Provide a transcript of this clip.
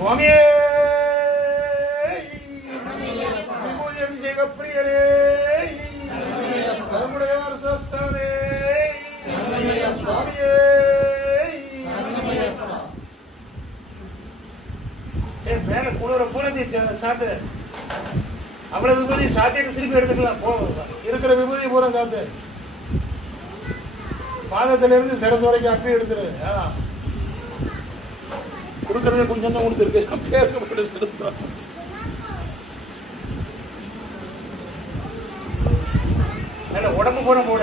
சுவாமியே! விபூதி அபிஷேக பிரியரே கருமுடையார் சஸ்தானே சுவாமியே! ஏ மேல குளிர பூனதி சாத்து. அவ்வளவு விபூதி சாத்திட்டு திருப்பி எடுத்துக்கலாம். போதும் இருக்கிற விபூதி பூரா சாத்து. பாதத்துல இருந்து சிரசு வரைக்கும் அப்படியே எடுத்துரு. அதான் கொடுக்கறதே கொஞ்சம் தான் கொடுத்துருக்கு பேருக்கு மட்டும் உடம்பு பூரா போட.